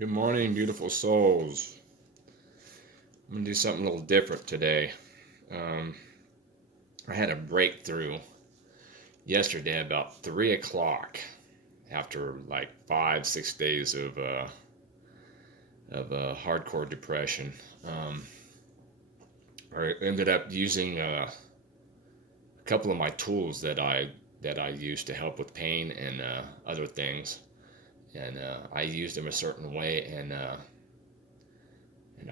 Good morning, beautiful souls. I'm gonna do something a little different today. Um, I had a breakthrough yesterday about 3 o'clock after like 5, 6 days of hardcore depression. Um, I ended up using a couple of my tools that I use to help with pain and other things, and I used them a certain way, and I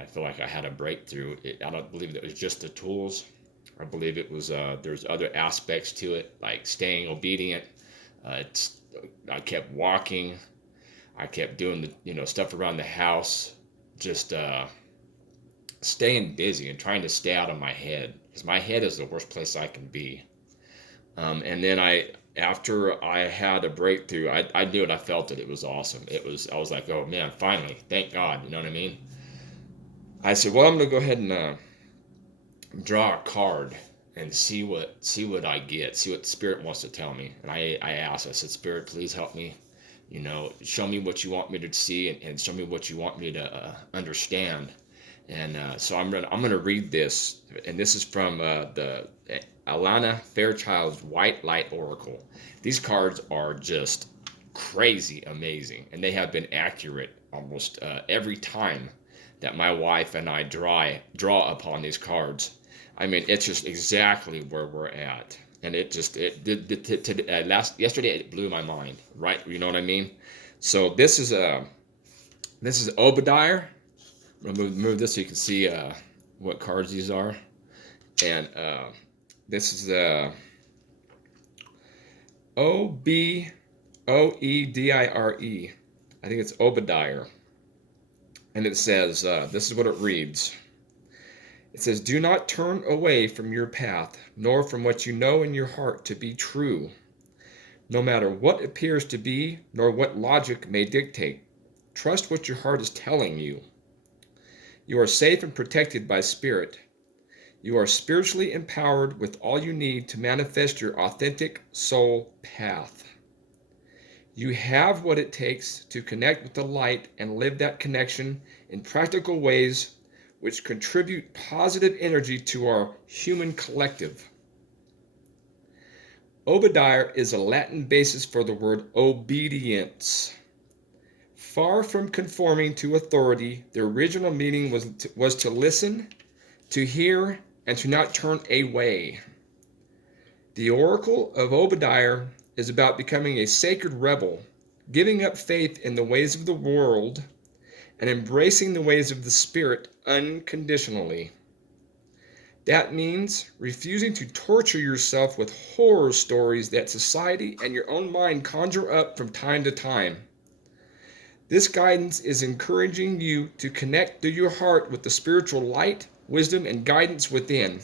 feel like I had a breakthrough. I don't believe it was just the tools. I believe it was there's other aspects to it, like staying obedient. It's I kept walking. I kept doing the stuff around the house, just staying busy and trying to stay out of my head because my head is the worst place I can be. And then after I had a breakthrough, I knew it. I felt it. It was awesome. I was like, oh man, finally, thank God. You know what I mean? I said, well, I'm gonna go ahead and draw a card and see what I get, see what Spirit wants to tell me. And I asked, I said, Spirit, please help me. Show me what you want me to see, and show me what you want me to understand. And so I'm gonna read this, and this is from the Alana Fairchild's White Light Oracle. These cards are just crazy amazing, and they have been accurate almost every time that my wife and I draw upon these cards. I mean, it's just exactly where we're at, and it just it did last yesterday it blew my mind. Right, you know what I mean? So this is Obadiah. I'm gonna move this so you can see what cards these are, and this is Obeidire. I think it's Obadiah, and it says this is what it reads. It says, do not turn away from your path, nor from what you know in your heart to be true, no matter what appears to be, nor what logic may dictate. Trust what your heart is telling you. You are safe and protected by Spirit. You are spiritually empowered with all you need to manifest your authentic soul path. You have what it takes to connect with the light and live that connection in practical ways which contribute positive energy to our human collective. Obadiah is a Latin basis for the word obedience. Far from conforming to authority, the original meaning was to listen, to hear, and to not turn away. The Oracle of Obadiah is about becoming a sacred rebel, giving up faith in the ways of the world, and embracing the ways of the Spirit unconditionally. That means refusing to torture yourself with horror stories that society and your own mind conjure up from time to time. This guidance is encouraging you to connect through your heart with the spiritual light, wisdom, and guidance within.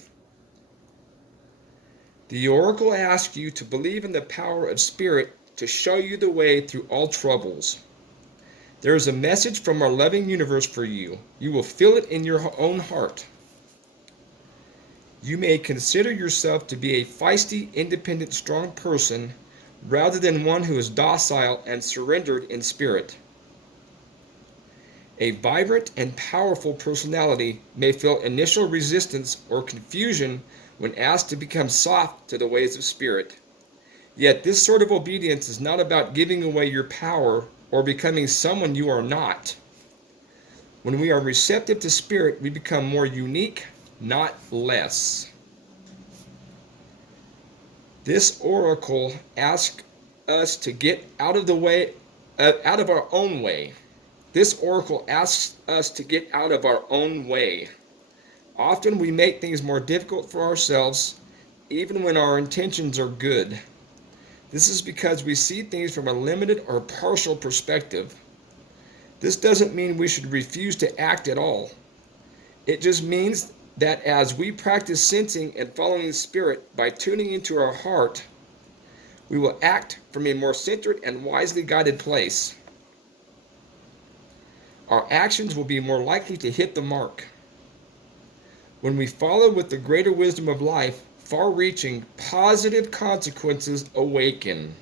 The Oracle asks you to believe in the power of Spirit to show you the way through all troubles. There is a message from our loving universe for you. You will feel it in your own heart. You may consider yourself to be a feisty, independent, strong person rather than one who is docile and surrendered in spirit. A vibrant and powerful personality may feel initial resistance or confusion when asked to become soft to the ways of Spirit. Yet this sort of obedience is not about giving away your power or becoming someone you are not. When we are receptive to Spirit, we become more unique, not less. This oracle asks us to get out of our own way. This oracle asks us to get out of our own way. Often we make things more difficult for ourselves, even when our intentions are good. This is because we see things from a limited or partial perspective. This doesn't mean we should refuse to act at all. It just means that as we practice sensing and following the Spirit by tuning into our heart, we will act from a more centered and wisely guided place. Our actions will be more likely to hit the mark. When we follow with the greater wisdom of life, far-reaching, positive consequences awaken.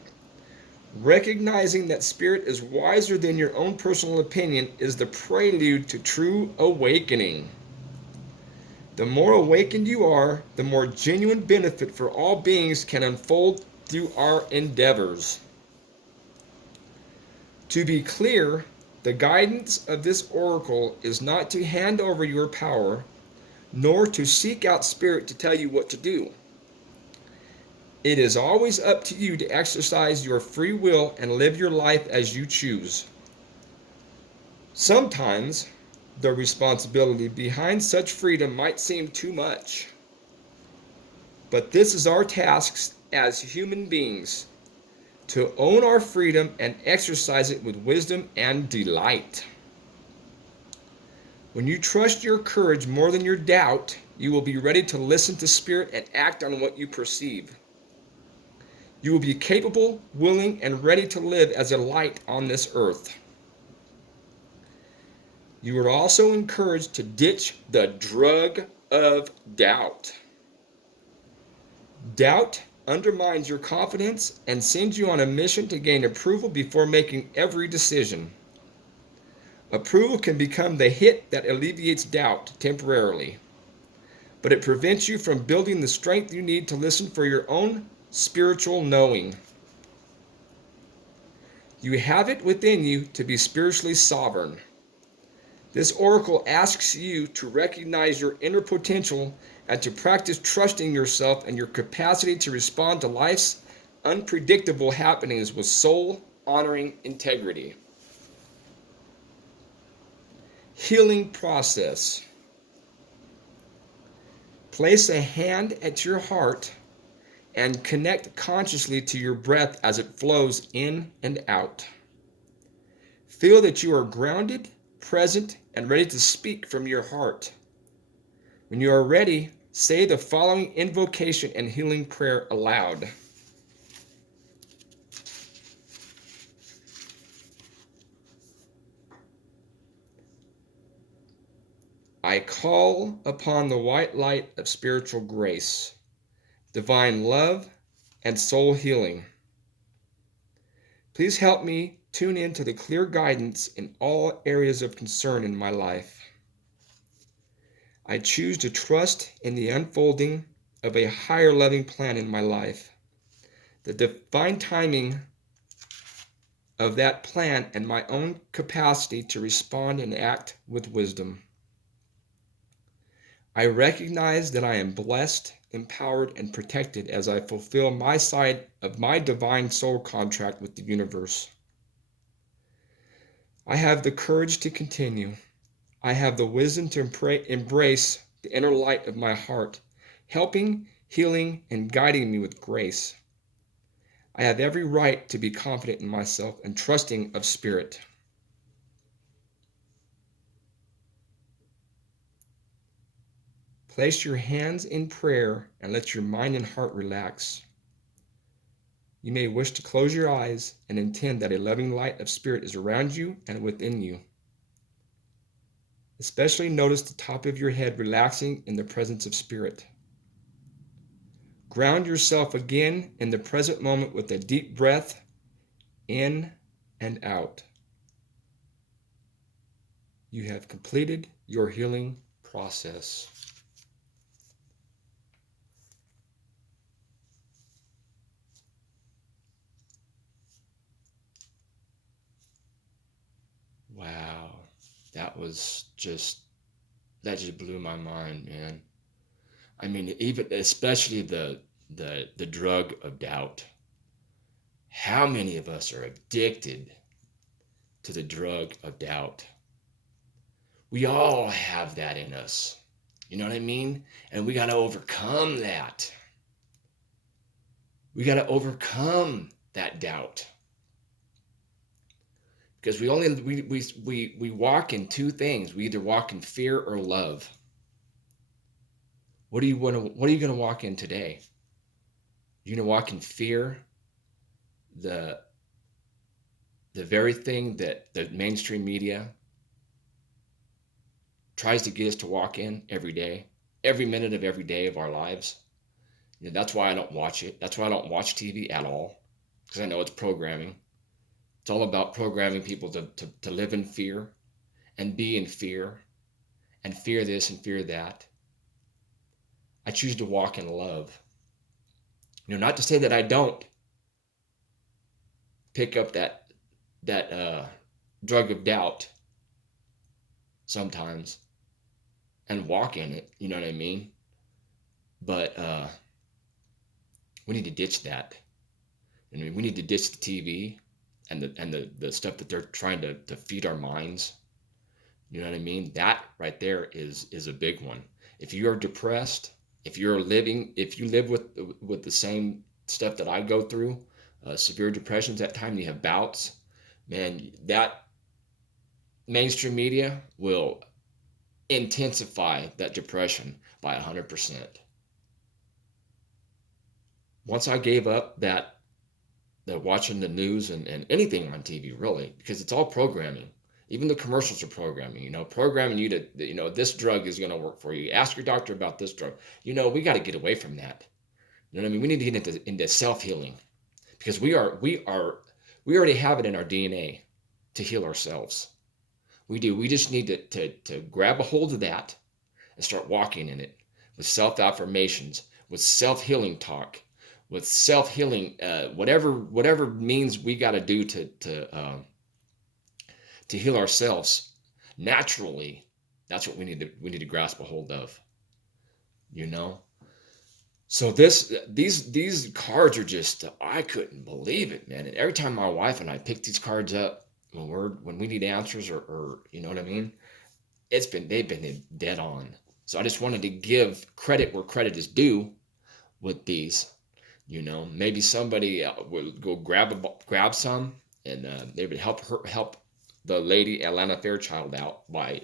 Recognizing that spirit is wiser than your own personal opinion is the prelude to true awakening. The more awakened you are, the more genuine benefit for all beings can unfold through our endeavors. To be clear, the guidance of this oracle is not to hand over your power, nor to seek out spirit to tell you what to do. It is always up to you to exercise your free will and live your life as you choose. Sometimes, the responsibility behind such freedom might seem too much. But this is our task as human beings, to own our freedom and exercise it with wisdom and delight. When you trust your courage more than your doubt, you will be ready to listen to spirit and act on what you perceive. You will be capable, willing, and ready to live as a light on this earth. You are also encouraged to ditch the drug of doubt. Doubt undermines your confidence and sends you on a mission to gain approval before making every decision. Approval can become the hit that alleviates doubt temporarily, but it prevents you from building the strength you need to listen for your own spiritual knowing. You have it within you to be spiritually sovereign. This oracle asks you to recognize your inner potential and to practice trusting yourself and your capacity to respond to life's unpredictable happenings with soul-honoring integrity. Healing process. Place a hand at your heart and connect consciously to your breath as it flows in and out. Feel that you are grounded, present, and ready to speak from your heart. When you are ready, say the following invocation and healing prayer aloud. I call upon the white light of spiritual grace, divine love, and soul healing. Please help me tune into the clear guidance in all areas of concern in my life. I choose to trust in the unfolding of a higher loving plan in my life, the divine timing of that plan, and my own capacity to respond and act with wisdom. I recognize that I am blessed, empowered, and protected as I fulfill my side of my divine soul contract with the universe. I have the courage to continue. I have the wisdom to embrace the inner light of my heart, helping, healing, and guiding me with grace. I have every right to be confident in myself and trusting of spirit. Place your hands in prayer and let your mind and heart relax. You may wish to close your eyes and intend that a loving light of spirit is around you and within you. Especially notice the top of your head relaxing in the presence of spirit. Ground yourself again in the present moment with a deep breath in and out. You have completed your healing process. Wow, that just blew my mind, man. I mean, even especially the drug of doubt. How many of us are addicted to the drug of doubt? We all have that in us. You know what I mean? And we got to overcome that. We got to overcome that doubt. Because we walk in two things. We either walk in fear or love. What are you going to walk in today? You're going to walk in fear, the very thing that the mainstream media tries to get us to walk in every day, every minute of every day of our lives. You know, that's why I don't watch it. That's why I don't watch TV at all, because I know it's programming. It's all about programming people to live in fear and be in fear and fear this and fear that. I choose to walk in love. Not to say that I don't pick up that drug of doubt sometimes and walk in it. You know what I mean? But we need to ditch that. We need to ditch the TV and the stuff that they're trying to feed our minds. You know what I mean? That right there is a big one. If you are depressed, if you live with the same stuff that I go through, severe depressions at time, you have bouts, man, that mainstream media will intensify that depression by 100%. Once I gave up that watching the news and anything on TV really, because it's all programming. Even the commercials are programming, programming you to, this drug is going to work for you. Ask your doctor about this drug. We got to get away from that. You know what I mean? We need to get into self-healing, because we already have it in our DNA to heal ourselves. We do. We just need to grab a hold of that and start walking in it with self-affirmations, with self-healing talk, with self-healing, whatever means we got to do to heal ourselves naturally. That's what we need to grasp a hold of. So these cards are just, I couldn't believe it, man. And every time my wife and I pick these cards up when we need answers or you know what I mean, they've been dead on. So I just wanted to give credit where credit is due with these. Maybe somebody will go grab some, and they would help the lady Atlanta Fairchild out by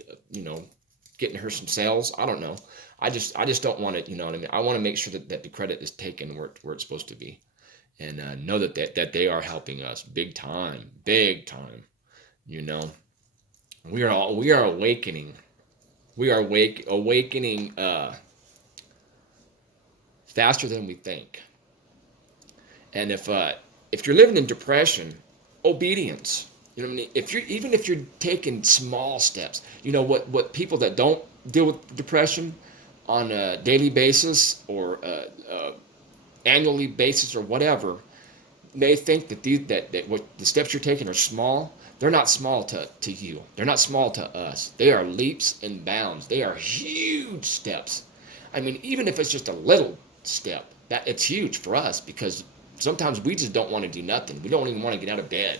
getting her some sales. I don't know. I just don't want it. You know what I mean? I want to make sure that the credit is taken where it's supposed to be, and know that they are helping us big time. We are awakening. We are awakening faster than we think. And if you're living in depression, obedience. If you're taking small steps, what people that don't deal with depression on a daily basis or annually basis or whatever, they think that what the steps you're taking are small. They're not small to you. They're not small to us. They are leaps and bounds. They are huge steps. I mean, even if it's just a little step, that it's huge for us, because sometimes we just don't want to do nothing. We don't even want to get out of bed.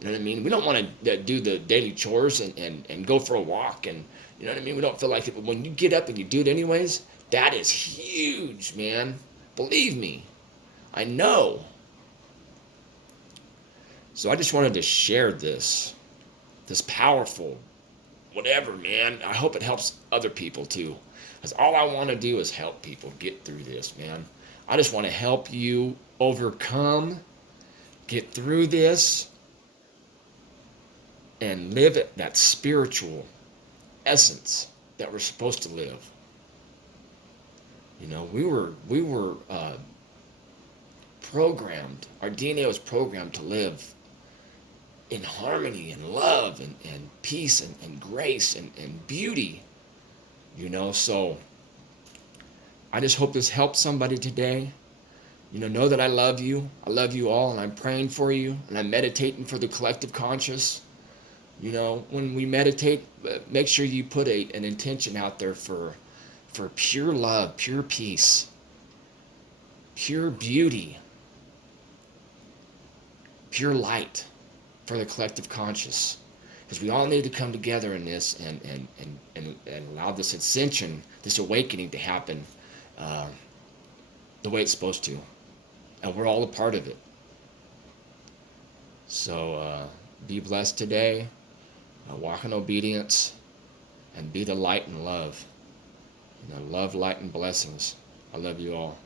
You know what I mean? We don't want to do the daily chores and go for a walk. And you know what I mean? We don't feel like it. But when you get up and you do it anyways, that is huge, man. Believe me. I know. So I just wanted to share this powerful whatever, man. I hope it helps other people too. Because all I want to do is help people get through this, man. I just want to help you overcome, get through this, and live at that spiritual essence that we're supposed to live. We were programmed. Our DNA was programmed to live in harmony and love and peace and grace and beauty. So I just hope this helps somebody today. Know that I love you. I love you all, and I'm praying for you, and I'm meditating for the collective conscious. When we meditate, make sure you put an intention out there for pure love, pure peace, pure beauty, pure light for the collective conscious. Because we all need to come together in this and allow this ascension, this awakening to happen the way it's supposed to. And we're all a part of it. So be blessed today. Walk in obedience and be the light and love. Love, light, and blessings. I love you all.